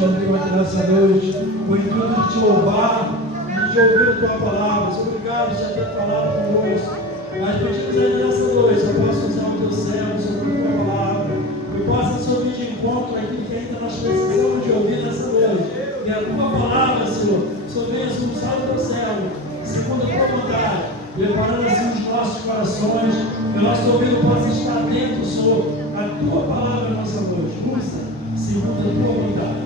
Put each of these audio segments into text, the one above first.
reuniu aqui nessa noite, com o intuito de te louvar, de ouvir a tua palavra. Obrigado por ter falado conosco. Mas pedimos aí nessa noite, eu possa usar o teu servo sobre a tua palavra, eu possa subir de encontro aquilo que ainda nós precisamos de ouvir nessa noite. E a tua palavra, Senhor, venha usar o teu servo, segundo a tua vontade, preparando assim os nossos corações, que o nosso ouvido possa estar atento, Senhor, a tua palavra nessa noite. Usa segundo a tua vontade.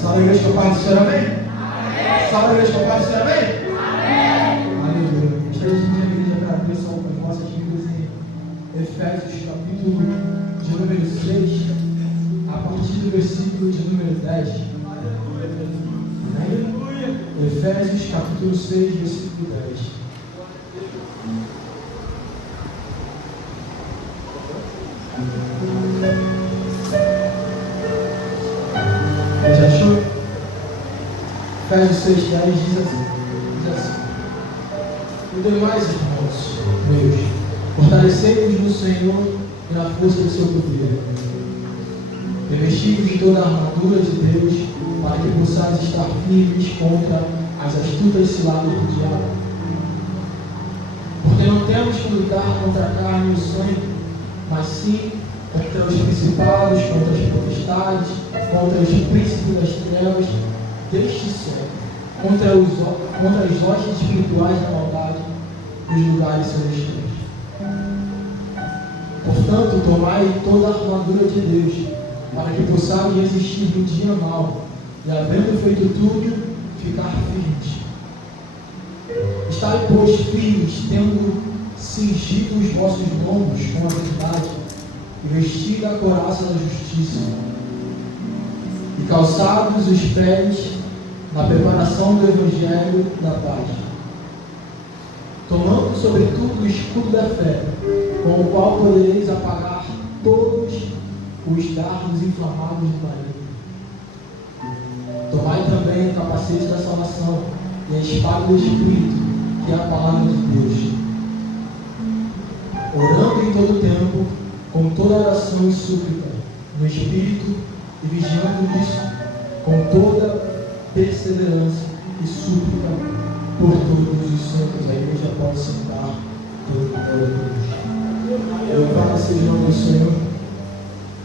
Salve a igreja que eu participo, amém? Salve a igreja que eu participo, amém? Aleluia. Gostaria de pedir a igreja para abrir as nossas Bíblias em Efésios, capítulo de número 6, a partir do versículo de número 10. Aleluia. Efésios, capítulo 6, versículo 10. Já achou? Efésios 6,10 diz assim: E demais, irmãos meus, fortalecei-vos no Senhor e na força do seu poder, revesti-vos de toda a armadura de Deus, para que possais estar firmes contra as astutas ciladas do diabo. Porque não temos que lutar contra a carne e o sangue, mas sim contra os principados, contra as potestades, contra os príncipes das trevas deste século, contra as hostes espirituais da maldade dos lugares celestiais. Portanto, tomai toda a armadura de Deus, para que possais resistir no dia mau, e havendo feito tudo, ficar firmes. Estai, pois, firmes, tendo cingido os vossos lombos com a verdade, e vestido a couraça da justiça, e calçados os pés na preparação do Evangelho da paz, tomando sobretudo o escudo da fé, com o qual podereis apagar todos os dardos inflamados do maligno. Tomai também o capacete da salvação e a espada do Espírito, que é a palavra de Deus, orando em todo tempo, com toda oração e súplica, no Espírito, e vigiando nisso, com toda perseverança e súplica por todos os santos. A igreja pode sentar pelo glória de Deus. Louvado seja o nome do Senhor.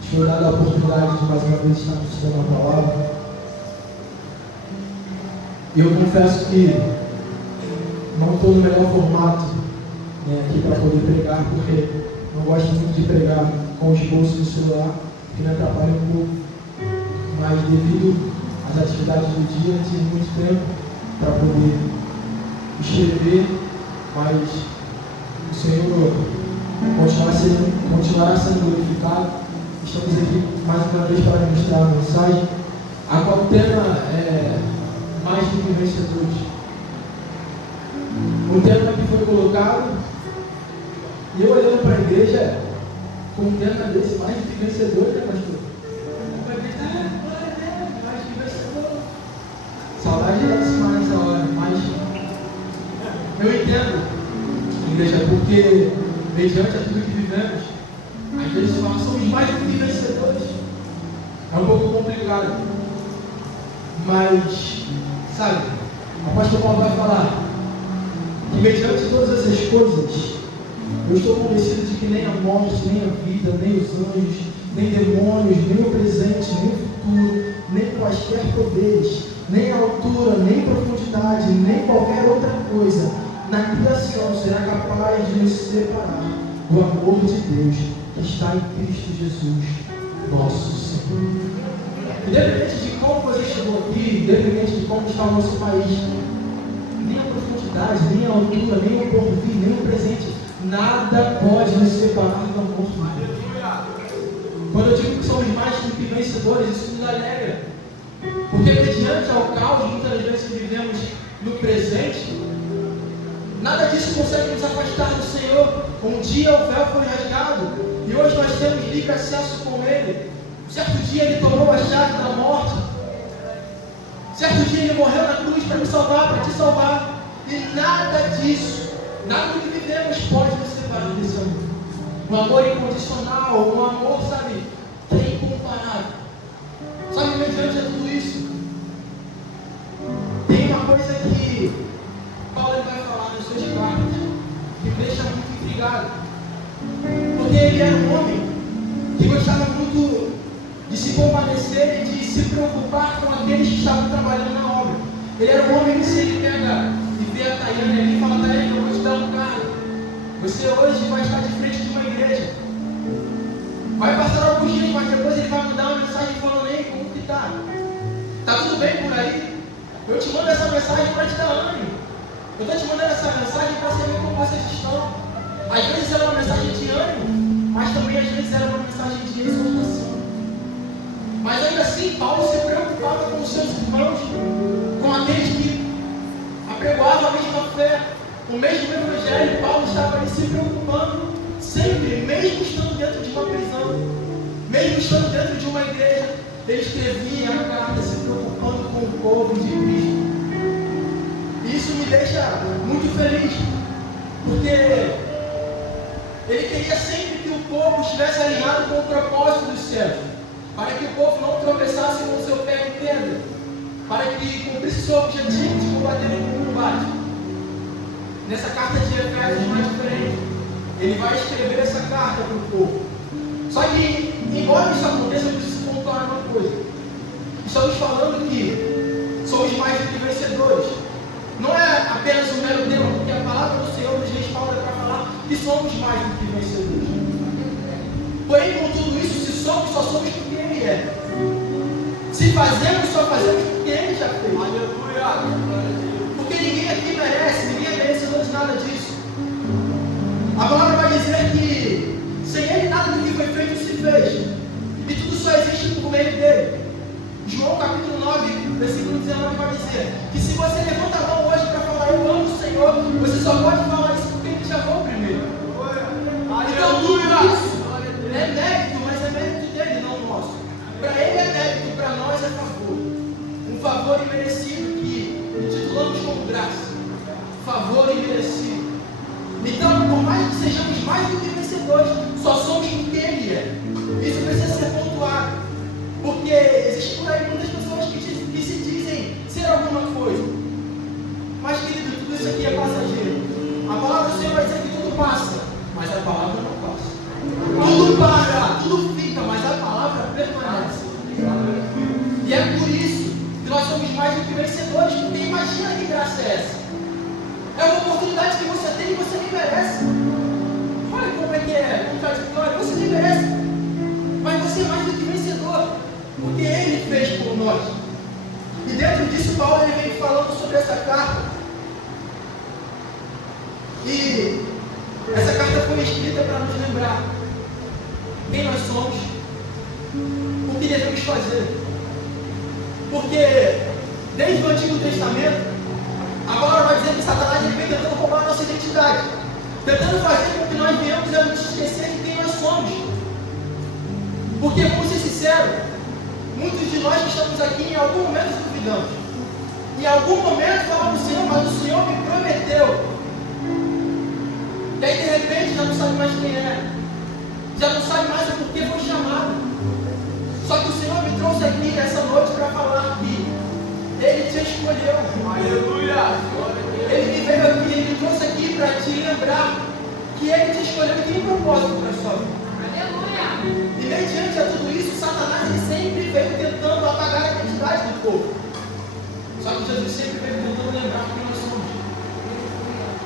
Te foi dada a oportunidade de mais uma vez estar estudando a palavra. E eu confesso que não estou no melhor formato, né, aqui para poder pregar, porque não gosto muito de pregar com os bolsos do celular, que me atrapalha um pouco. Mas devido às atividades do dia, tive muito tempo para poder escrever, mas o Senhor continuará sendo glorificado. Estamos aqui mais uma vez para ministrar a mensagem, a qual o tema é mais do que vencedores. Um tema que foi colocado, e eu olhando para a igreja, com um tema desse, mais do que vencedor, né, pastor? Mais do que vencedor. Saudade de aproximar nessa hora, mas eu entendo, igreja, porque mediante a tudo que vivemos, às vezes nós somos mais do que vencedores. É um pouco complicado, mas, sabe, o apóstolo Paulo vai falar que mediante todas essas coisas, eu estou convencido de que nem a morte, nem a vida, nem os anjos, nem demônios, nem o presente, nem o futuro, nem quaisquer poderes, nem a altura, nem profundidade, nem qualquer outra coisa na criação será capaz de nos separar do amor de Deus que está em Cristo Jesus, nosso Senhor. Independente de como você chegou aqui, independente de como está o nosso país, nem a profundidade, nem a altura, nem o porvir, nem o presente, nada pode nos separar do amor de Deus. Quando eu digo que somos mais do que vencedores, isso nos alegra. Porque mediante ao caos, muitas vezes que vivemos no presente, nada disso consegue nos afastar do Senhor. Um dia o véu foi rasgado e hoje nós temos livre acesso com Ele. Certo dia Ele tomou a chave da morte. Certo dia Ele morreu na cruz para me salvar, para te salvar. E nada disso, nada do que vivemos pode nos separar desse amor. Um amor incondicional, um amor, sabe, ele era um homem que gostava muito de se compadecer e de se preocupar com aqueles que estavam trabalhando na obra. Ele era um homem que, se ele pega e vê a Tayane ali e fala: Tayane, eu vou te dar um carro. Você hoje vai estar de frente de uma igreja. Vai passar alguns dias, mas depois ele vai mandar uma mensagem falando: ei, como que tá? Tá tudo bem por aí? Eu te mando essa mensagem para te dar ânimo. Eu estou te mandando essa mensagem para saber como vocês estão. Às vezes era uma mensagem de ânimo, mas também às vezes era uma mensagem de exortação. Mas ainda assim, Paulo se preocupava com os seus irmãos, com aqueles que apregoavam a mesma fé, o mesmo evangelho. Paulo estava ali se preocupando sempre, mesmo estando dentro de uma prisão, mesmo estando dentro de uma igreja. Ele escrevia a carta se preocupando com o povo de Cristo. E isso me deixa muito feliz, porque ele queria sempre que o povo estivesse alinhado com o propósito dos céus, para que o povo não tropeçasse com o seu pé em pedra, para que cumprisse seu objetivo de combater o combate. Nessa carta de Efésios não é diferente. Ele vai escrever essa carta para o povo. Só que, embora isso aconteça, eu preciso pontuar uma coisa. Estamos falando que somos mais do que vencedores. Não é apenas um mero tema, porque a palavra do Senhor nos respalda para falar que somos mais do que vencedores. Porém, com tudo isso, se somos, só somos porque Ele é. Se fazemos, só fazemos porque Ele já fez. Porque ninguém aqui merece, ninguém é merecedor de nada disso. A palavra vai dizer que sem Ele nada do que foi feito se fez. E tudo só existe por meio dele. João capítulo 9, versículo 19 vai dizer que se você levanta a mão hoje para falar eu amo o Senhor, você só pode falar isso porque Ele te amou primeiro. Então tudo isso é mérito, mas é mérito dele, não nosso. Para Ele é mérito, para nós é favor. Um favor imerecido que intitulamos como graça. Favor imerecido. Então, por mais que sejamos mais do que vencedores, só somos porque Ele é. Isso precisa ser pontuado. Porque existem por aí muitas pessoas que se dizem ser alguma coisa. Mas, querido, tudo isso aqui é passageiro. A palavra do Senhor vai dizer que tudo passa, mas a palavra não passa. Tudo para, tudo fica, mas a palavra permanece. E é por isso que nós somos mais do que vencedores, porque imagina que graça é essa. É uma oportunidade que você tem e você nem merece. Olha como é que é contraditório, você nem merece. Mas você é mais do que vencedor, porque Ele fez por nós. E dentro disso, Paulo ele vem falando sobre essa carta. E essa carta foi escrita para nos lembrar quem nós somos, o que devemos fazer. Porque desde o Antigo Testamento, a palavra vai dizer que Satanás ele vem tentando roubar a nossa identidade, tentando fazer com que nós venhamos a nos esquecer de quem nós somos. Porque, vamos ser sinceros, muitos de nós que estamos aqui em algum momento duvidamos. Em algum momento falamos: Senhor, mas o Senhor me prometeu. E aí de repente já não sabe mais quem é, já não sabe mais o porquê foi chamado. Só que o Senhor me trouxe aqui nessa noite para falar que Ele te escolheu. Aleluia! Ele me veio aqui, Ele me trouxe aqui para te lembrar que Ele te escolheu e tem um propósito para a sua vida. E mediante a tudo isso, Satanás ele sempre veio tentando apagar a identidade do povo. Só que Jesus sempre veio tentando lembrar quem nós somos.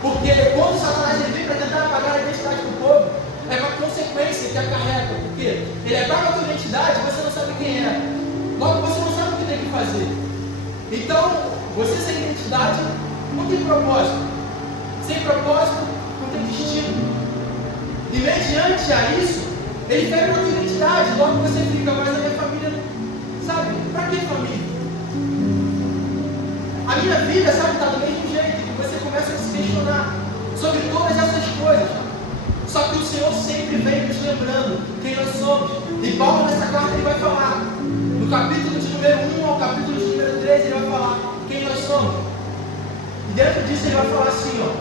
Porque quando Satanás ele vem para tentar apagar a identidade do povo, é uma consequência que acarreta. Porque ele apaga a tua identidade e você não sabe quem é. Logo você não sabe o que tem que fazer. Então, você sem identidade não tem propósito. Sem propósito não tem destino. E mediante a isso, ele pega a tua identidade, logo você fica: mas a minha família, sabe? Para que família? A minha vida, sabe, está do mesmo jeito, que você começa a se questionar sobre todas essas coisas. Só que o Senhor sempre vem nos lembrando quem nós somos. E Paulo nessa carta ele vai falar, no capítulo de número 1 ao capítulo de número 13, ele vai falar quem nós somos. E dentro disso ele vai falar assim, ó: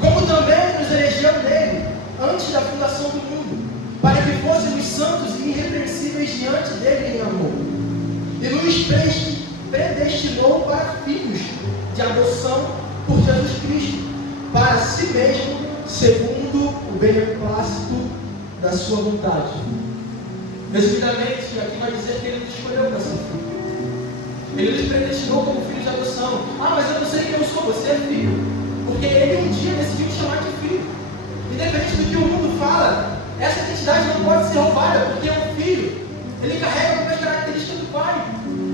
como também nos elegeu nele antes da fundação do mundo, para que fôssemos santos e irrepreensíveis diante dele em amor. E nos predestinou para filhos de adoção por Jesus Cristo, para si mesmo, segundo o beneplácito sua vontade. Resumidamente, aqui vai dizer que Ele nos escolheu para ser filho. Ele nos predestinou como filhos de adoção. Mas eu não sei quem eu sou, você é filho. Porque Ele um dia decidiu te chamar de filho. Independente do que o mundo fala, essa identidade não pode ser roubada, porque é um filho. Ele carrega algumas características do pai.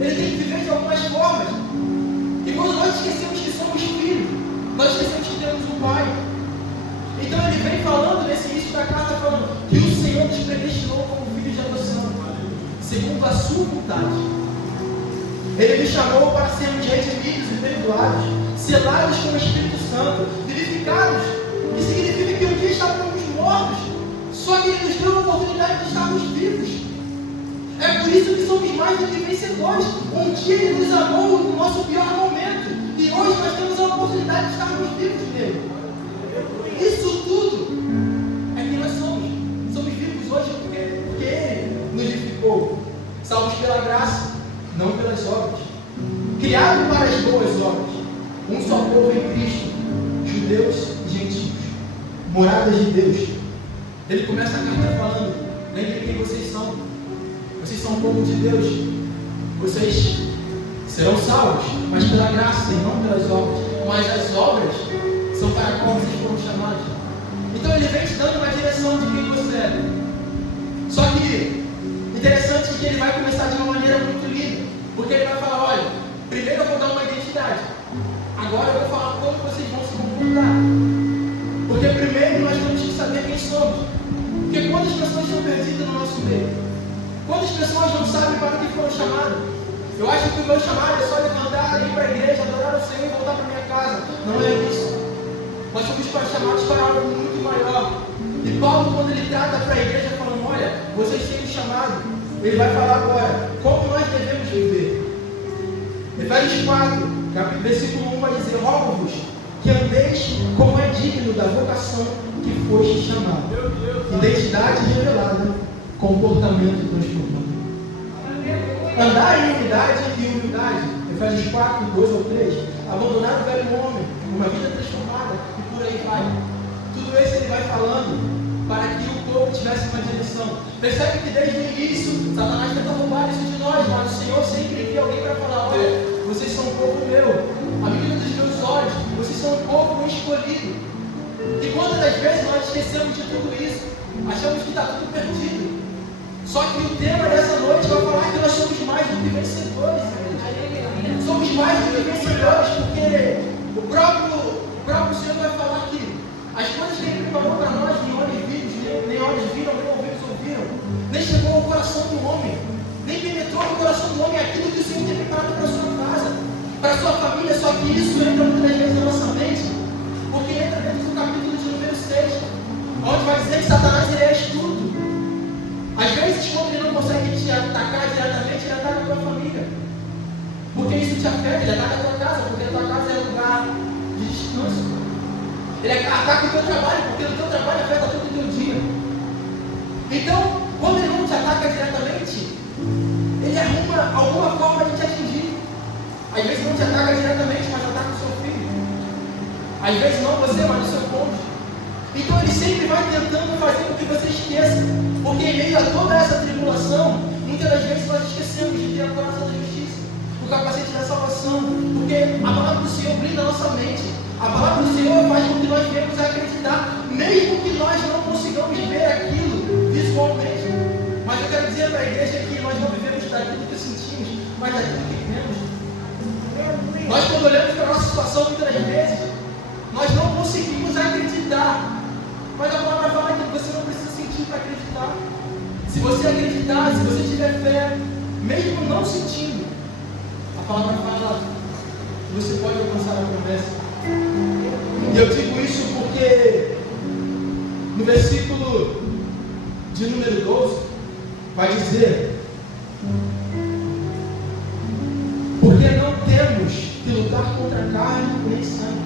Ele tem que viver de algumas formas. E quando nós esquecemos que somos filhos, nós esquecemos que temos um pai. Então ele vem falando nesse início da carta, falando que o Senhor nos predestinou como filhos de adoção, segundo a sua vontade. Ele nos chamou para sermos redimidos e perdoados, selados com o Espírito Santo, vivificados, que significa que um dia estávamos mortos, só que Ele nos deu a oportunidade de estarmos vivos. É por isso que somos mais do que vencedores. Um dia Ele nos amou no nosso pior momento, e hoje nós temos a oportunidade de estarmos vivos nele. Isso tudo é que nós somos. Somos vivos hoje porque Ele nos vivificou. Salvos pela graça, não pelas obras. Criados para as boas obras. Um só povo em Cristo, judeus e gentios. Moradas de Deus. Ele começa a carta falando: lembrem quem vocês são. Vocês são o povo de Deus. Vocês serão salvos, mas pela graça e não pelas obras. Mas as obras são para qual vocês foram chamados. Então ele vem te dando uma direção de quem você é. Só que interessante que ele vai começar de uma maneira muito linda, porque ele vai falar: olha, primeiro eu vou dar uma identidade, agora eu vou falar como vocês vão se comportar. Porque primeiro nós temos que saber quem somos. Porque quantas pessoas estão perdidas no nosso meio? Quantas pessoas não sabem para que foram chamadas? Eu acho que o meu chamado é só levantar, ir para a igreja, adorar o Senhor e voltar para minha casa. Não é isso. Nós somos chamados para algo muito maior. E Paulo, quando ele trata para a igreja, falando: olha, vocês têm um chamado, ele vai falar agora como nós devemos viver. Efésios 4, versículo 1 vai dizer: rogo-vos que andeis como é digno da vocação que foste chamado. Identidade revelada, comportamento transformado. Andar em unidade e humildade. Efésios 4, 2 ou 3. Abandonar o velho homem, uma vida transformada, e por aí vai. Tudo isso ele vai falando para que o povo tivesse uma direção. Percebe que desde o início Satanás tenta roubar isso de nós, mas o Senhor sempre envia alguém para falar: olha, vocês são um povo meu, a menina dos meus olhos, vocês são um povo escolhido. E quantas das vezes nós esquecemos de tudo isso, achamos que está tudo perdido. Só que o tema dessa noite vai falar que nós somos mais do que vencedores. Somos mais do que vencedores, porque o próprio Senhor vai falar que as coisas que Ele preparou para nós, nem olhos vimos, nem olhos viram, nem ouvidos ouviram, nem chegou ao coração do homem, nem penetrou no coração do homem aquilo que o Senhor tem preparado para a sua casa, para a sua família. Só que isso entra muitas vezes na nossa mente, porque entra dentro do capítulo de número 6, onde vai dizer que Satanás ele é astuto. Às vezes, quando ele não consegue te atacar diretamente, ele ataca a tua família. Porque isso te afeta, ele ataca a tua casa, porque a tua casa é lugar de descanso. Ele ataca o teu trabalho, porque o teu trabalho afeta todo o teu dia. Então, quando ele não te ataca diretamente, ele arruma alguma forma de te atingir. Às vezes não te ataca diretamente, mas ataca o seu filho. Às vezes não você, mas o seu cônjuge. Então ele sempre vai tentando fazer com que você esqueça. Porque em meio a toda essa tribulação, muitas das vezes nós esquecemos de ter a coração da justiça, o capacete da salvação. Porque a palavra do Senhor brinda a nossa mente. A palavra do Senhor faz com que nós venhamos a acreditar, mesmo que nós não consigamos ver aquilo visualmente. Mas eu quero dizer para a igreja que nós não vivemos daquilo que sentimos, mas daquilo que vivemos. Nós, quando olhamos para a nossa situação, muitas das vezes, nós não conseguimos acreditar. Mas a palavra fala que você não precisa sentir para acreditar. Se você acreditar, se você tiver fé, mesmo não sentindo, a palavra fala que você pode alcançar a promessa. E eu digo isso porque no versículo de número 12 vai dizer: porque não temos que lutar contra a carne nem sangue,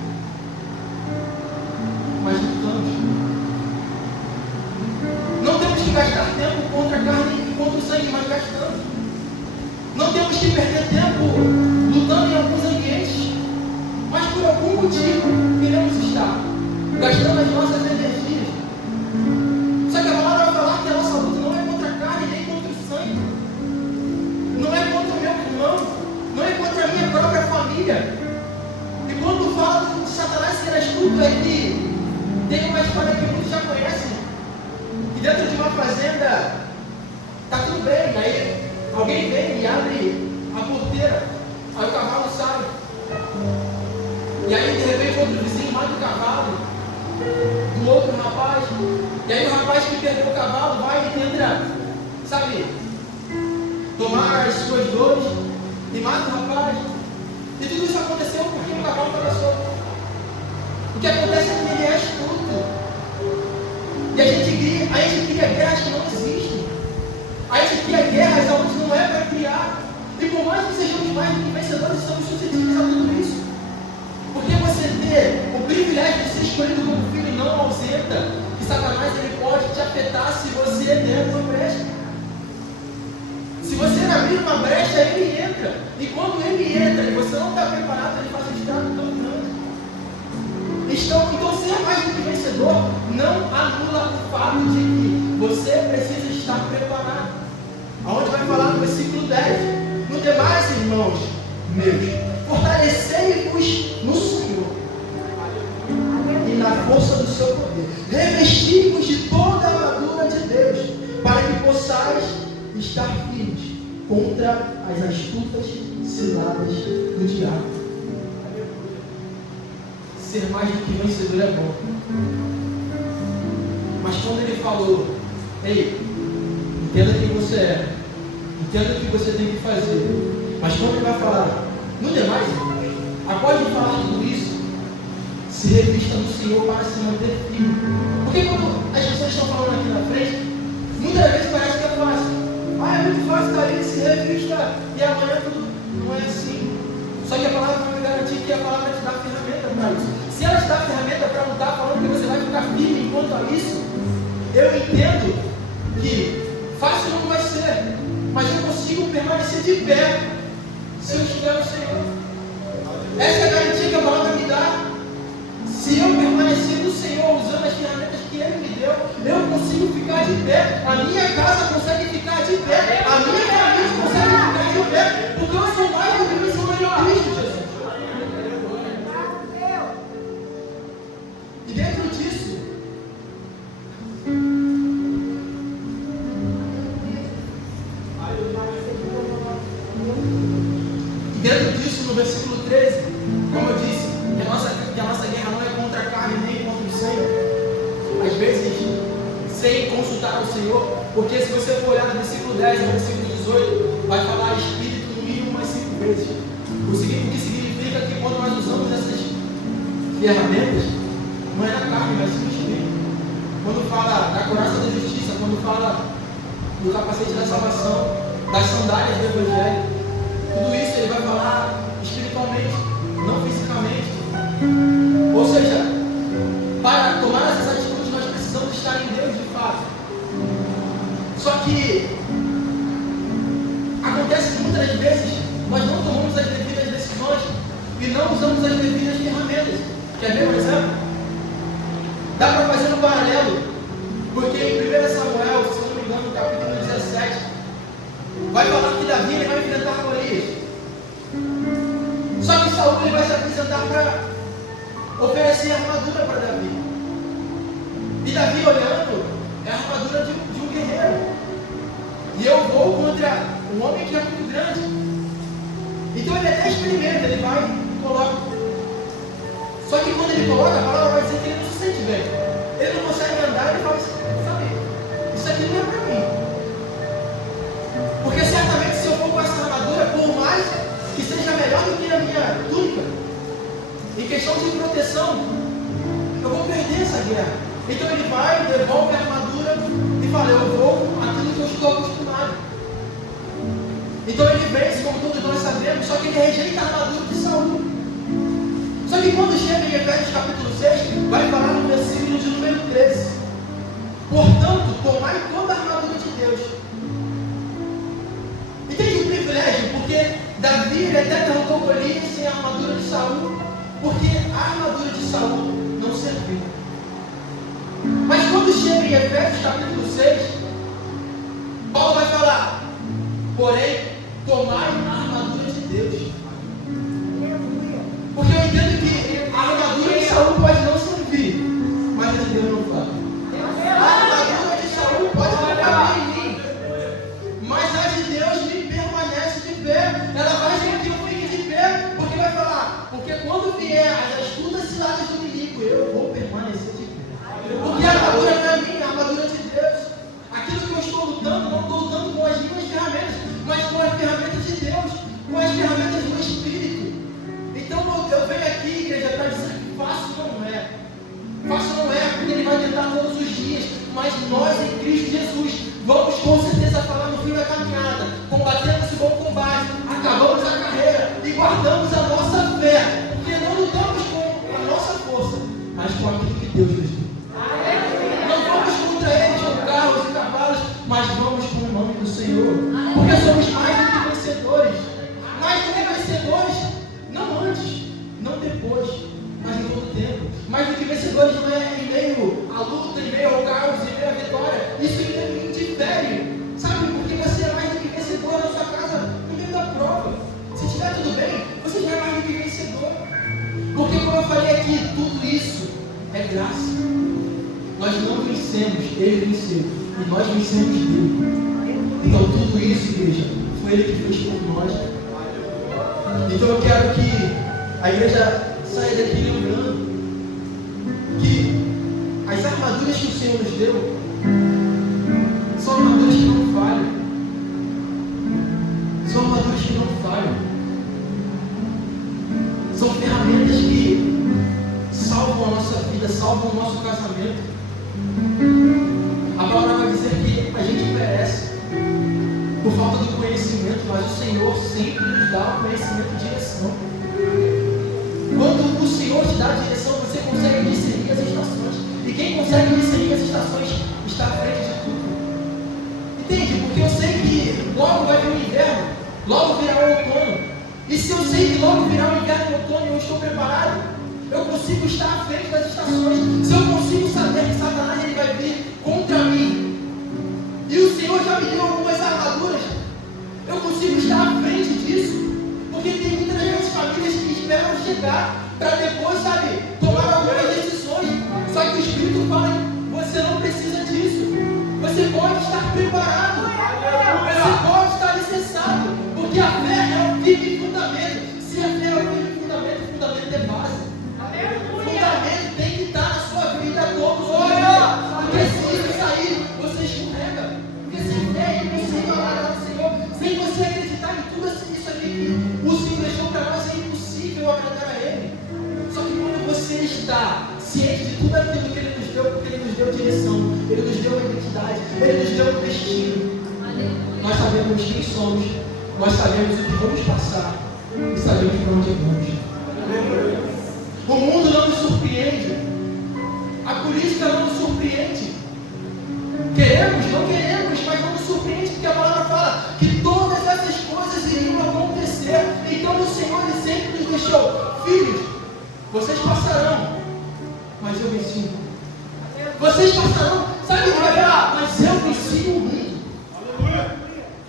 mas lutamos. Não temos que gastar tempo contra a carne e contra o sangue, mas gastamos. Não temos que perder tempo lutando em alguns ambientes, mas por algum motivo queremos estar gastando as nossas energias. Só que a palavra vai falar que a rapaz. E aí o rapaz que perdeu o cavalo vai e tenta, sabe, tomar as suas dores e mata o rapaz. E tudo isso aconteceu porque o cavalo estava solto. O que acontece é que ele é astuto. E a gente cria guerras que não existem. A gente cria guerras onde não é para criar. E por mais que sejamos mais do que vencedores, estamos suscetíveis a tudo isso. Porque você ter o privilégio de ser escolhido como filho não ausenta que Satanás ele pode te afetar se você der uma brecha. Se você abrir uma brecha, ele entra. E quando ele entra e você não está preparado, ele faz um estrago tão grande. Então ser mais do que vencedor não anula o fato de que você precisa estar preparado. Aonde vai falar no versículo 10. No demais, irmãos meus, fortalecei-vos no Senhor e na força do seu poder. Revesti-vos de toda a armadura de Deus, para que possais estar firmes contra as astutas ciladas do diabo. Ser mais do que vencedor é bom. Mas quando ele falou, ei, entenda quem você é, entenda o que você tem que fazer. Mas quando ele vai falar, no demais, após de falar tudo isso, se revista no Senhor para se manter firme. Porque quando as pessoas estão falando aqui na frente, muitas vezes parece que é fácil. É muito fácil estar ali, se revista e amanhã tudo. Não é assim. Só que a palavra vai me garantir que a palavra te dá a ferramenta para isso. Se ela te dá a ferramenta para não estar falando que você vai ficar firme enquanto a isso, eu entendo que fácil não vai ser, mas eu consigo permanecer de pé se eu estiver no Senhor. Essa é a garantia que a palavra me dá. Se eu permanecer no Senhor usando as ferramentas que Ele me deu, eu consigo ficar de pé. A minha casa consegue ficar de pé. A minha família consegue ficar de pé. Porque eu sou mais do que vencedor em Cristo, Jesus. E dentro disso, no versículo 13, como eu disse, que a nossa guerra não é contra a carne nem contra o sangue. Às vezes, sem consultar o Senhor, porque se você for olhar no versículo 10 e no versículo 18, vai falar espírito no mínimo umas 5 vezes. O que significa que quando nós usamos essas ferramentas, não é na carne, mas no espírito. Quando fala da couraça da justiça, quando fala do capacete da salvação, das sandálias do Evangelho, tudo isso ele vai falar espiritualmente, não fisicamente. Ou seja, para tomar essas atitudes nós precisamos estar em Deus de fato. Só que acontece que muitas vezes nós não tomamos as devidas decisões e não usamos as devidas ferramentas. Quer ver um exemplo? Dá para fazer um paralelo, porque em 1 Samuel, se não me engano, no capítulo 17, vai falar que Davi ele vai enfrentar Golias. Só que Saul ele vai se apresentar para oferecer armadura para Davi. E Davi olhando, é a armadura de um guerreiro. E eu vou contra um homem que é muito grande. Então ele até experimenta, ele vai e coloca. Só que quando ele coloca, a palavra vai dizer que ele não se sente bem. Ele não consegue andar, ele fala assim, sabe, isso aqui não é para mim. Porque certamente se eu for com essa armadura, por mais que seja melhor do que a minha túnica, em questão de proteção, eu vou perder essa guerra. Então ele vai, devolve a armadura e fala, eu vou com aquilo que eu estou acostumado. Então ele vence, como todos nós sabemos, só que ele rejeita a armadura de Saul. Só que quando chega em Efésios capítulo 6, vai falar no versículo de número 13. Portanto, tomai toda a armadura de Deus. Entende o privilégio? Porque Davi ele até derrotou Golias sem a armadura de Saul, porque a armadura de Saul não serviu. Mas quando chega em Efésios capítulo 6, Paulo vai falar, porém, tomai a armadura de Deus. Porque eu entendo que a armadura de Saul pode não servir, mas a de Deus não vale. A armadura de Saul pode não caber em mim, mas a de Deus me permanece de pé. Ela faz com que eu fique de pé, porque vai falar, porque quando vier as astutas ciladas do inimigo, eu vou permanecer de pé. Porque a armadura falar todos os dias, mas nós em Cristo Jesus vamos com certeza falar no fim da caminhada, combatendo esse bom combate, acabamos a carreira e guardamos a nossa fé, porque não lutamos com a nossa força, mas com aquilo que Deus nos deu. Não vamos contra eles com carros e cavalos, mas vamos com o nome do Senhor, porque somos mais do que vencedores, não antes, não depois, mas em todo tempo. Mais do que vencedores não é em meio à luta, em meio ao caos, em meio à vitória. Isso indifere, sabe? Porque você é mais do que vencedor na sua casa, no meio da prova. Se estiver tudo bem, você já é mais do que vencedor. Porque, como eu falei aqui, tudo isso é graça. Nós não vencemos, Ele venceu, e nós vencemos dele. Então, tudo isso, igreja, foi Ele que fez por nós. Então, eu quero que a igreja saia daqui lembrando que as armaduras que o Senhor nos deu são armaduras que não falham. São armaduras que não falham. São ferramentas que salvam a nossa vida, salvam o nosso casamento. A palavra vai dizer que a gente perece por falta do conhecimento, mas o Senhor sempre nos dá o conhecimento e direção. Quando o Senhor te dá a direção, você consegue discernir as estações. E quem consegue discernir as estações está à frente de tudo. Entende? Porque eu sei que logo vai vir o inverno, logo virá o outono. E se eu sei que logo virá o inverno e o outono e eu estou preparado, eu consigo estar à frente das estações. Se eu consigo saber que Satanás ele vai vir contra mim, e o Senhor já me deu algumas armaduras, eu consigo estar à frente disso. Porque tem muitas vezes famílias que esperam chegar para depois, sabe, tomar algumas decisões. Só que o Espírito fala que você não precisa disso. Você pode estar preparado. Você pode estar licenciado. Porque a fé é o firme fundamento. Se a fé é o firme fundamento, o fundamento é base. O fundamento tem que estar na sua vida todos os dias. Porque se isso sair, você escorrega. Porque sem fé e você agradar ao Senhor, sem você acreditar em tudo isso aqui que o Senhor deixou para nós, é impossível agradar a Ele. Só que quando você está ciente de tudo aquilo que Ele nos deu, porque Ele nos deu direção, Ele nos deu uma identidade, Ele nos deu um destino. Nós sabemos quem somos, nós sabemos o que vamos passar e sabemos para onde vamos. O mundo não nos surpreende, a política não nos surpreende. Queremos, não queremos, mas não nos surpreende, porque a palavra fala que todas essas coisas iriam acontecer. Então o Senhor ele sempre nos deixou: filhos, vocês passarão, mas eu venci. Vocês passarão, sabe o que vai falar? Mas eu venci o mundo.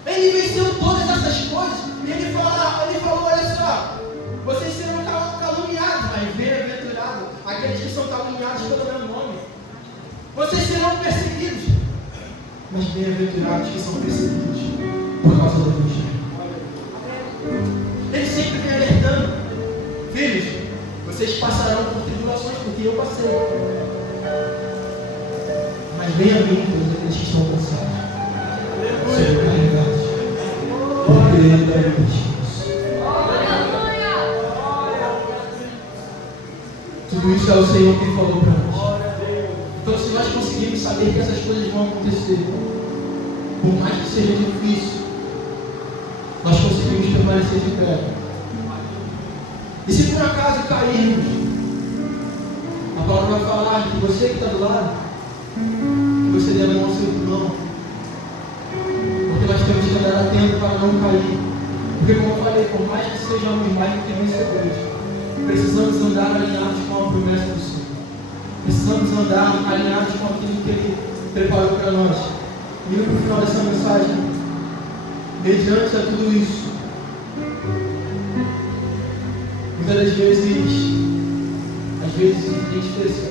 Ele venceu todas essas coisas. E ele falou: olha só, vocês serão caluniados, mas bem-aventurado aqueles que são caluniados pelo meu nome. Vocês serão perseguidos, mas bem-aventurados que são perseguidos por causa do Evangelho. Ele sempre vem alertando: filhos, vocês passarão por tribulações, porque eu passei. Mas bem-aventurados aqueles que estão cansados, sobrecarregados, porque Ele dá o descanso. Tudo isso é o Senhor que falou para nós. Então, se nós conseguirmos saber que essas coisas vão acontecer, por mais que seja difícil, nós conseguimos permanecer de pé. E se por acaso cairmos, a palavra vai falar que você que está do lado, que você dê a mão ao seu irmão, porque nós temos que andar atento para não cair. Porque, como eu falei, por mais que sejamos mais do que vencedores, precisamos andar alinhados com a promessa do Senhor. Precisamos andar alinhados com aquilo que Ele preparou para nós. E no final dessa mensagem, mediante a tudo isso, muitas das vezes, a gente pensa: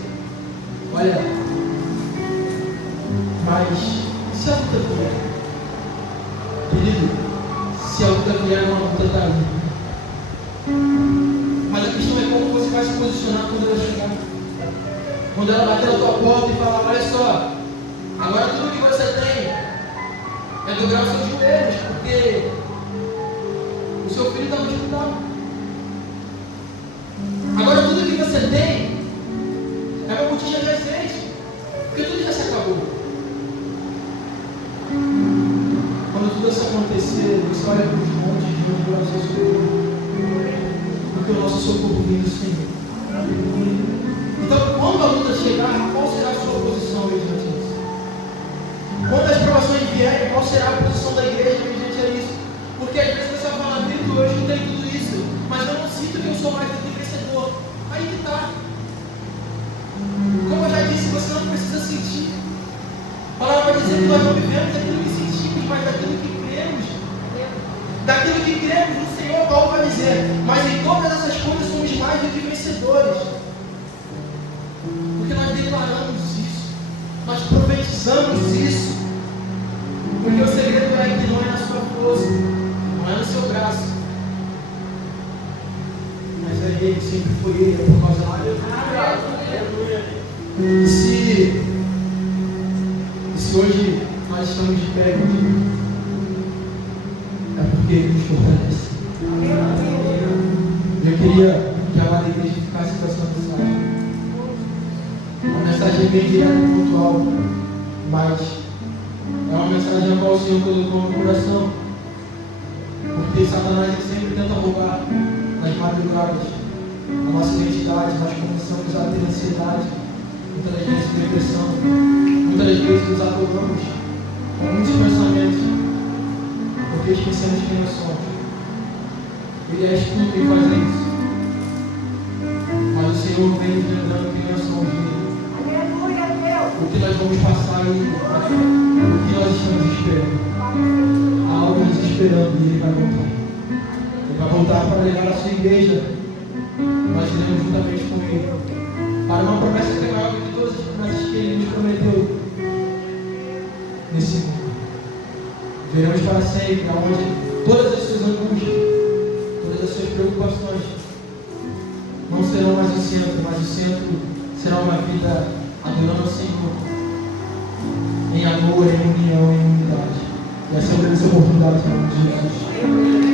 olha, mas se a luta vier, querido, se a luta vier, uma luta está ali. Mas a questão é como você vai se posicionar quando ela chegar. Quando ela bater na tua porta e falar: olha só, agora tudo que você tem é dobrar os seus joelhos, porque o seu filho está no hospital. Agora tudo que você tem é uma botija de azeite. Porque tudo já se acabou. Quando tudo isso acontecer, você olha para os montes de onde vai o seu socorro. Porque o nosso socorro vem do Senhor. Então, quando a luta chegar, qual será a sua posição mediante isso? Quando as provações vierem, qual será a posição da igreja mediante isso? Porque às vezes você fala, Vitor, hoje não tem tudo isso, mas eu não sinto que eu sou mais do que vencedor. Aí que está. Como eu já disse, você não precisa sentir. A palavra vai dizer que nós não vivemos daquilo que sentimos, mas daquilo que cremos. Daquilo que cremos no Senhor, Paulo vai dizer, mas em todas essas coisas somos mais do que vencedores. Porque nós declaramos isso, nós profetizamos isso. Porque o segredo é que não é na sua força, não é no seu braço, mas é Ele, sempre foi Ele, é por causa dele. E se hoje nós estamos de pé, é porque Ele nos fortalece. Eu queria que a amada igreja ficasse com essa mensagem. Uma mensagem bem direta e pontual, mas é uma mensagem a qual o Senhor colocou no coração. Porque Satanás sempre tenta roubar nas madrugadas a nossa identidade. Nós começamos a ter ansiedade, muitas vezes depressão, muitas vezes nos atolamos com muitos pensamentos, porque esquecemos quem nós somos. Ele é astuto em fazer isso, mas o Senhor vem nos lembrando quem nós somos nele. O que nós vamos passar e o que nós estamos esperando. Há algo nos esperando e Ele vai voltar. Ele vai voltar para levar a sua igreja. Nós iremos juntamente com Ele para uma promessa que é maior do que todas as promessas que Ele nos prometeu nesse mundo. Veremos para sempre, aonde todas as suas angústias, todas as suas preocupações não serão mais o centro, mas o centro será uma vida adorando ao Senhor em amor, em união, em unidade. E essa é a grande oportunidade em nome de Jesus.